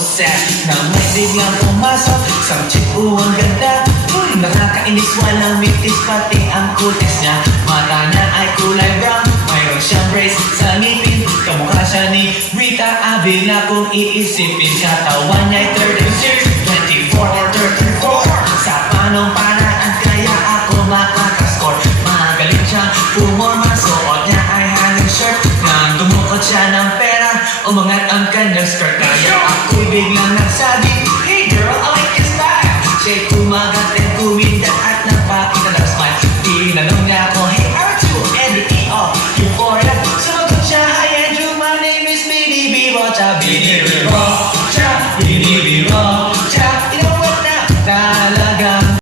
set na may biglang pumasok. Isang chick, ang ganda. Nakakainis, walang mitis, pati ang kutis niya. Mata niya ay kulay brown, mayroon siyang brace sa ngipin. Kamukha siya ni Rita Avila kung iisipin. Katawan niya'y 36, 24 or 34. Sa panong paraan kaya ako makakascore. Magaling siyang pumorma, suot niya ay hanging shirt. Nang dumukot siya ng pera, umangat ang kanyang skirt. Kaya ako'y biglang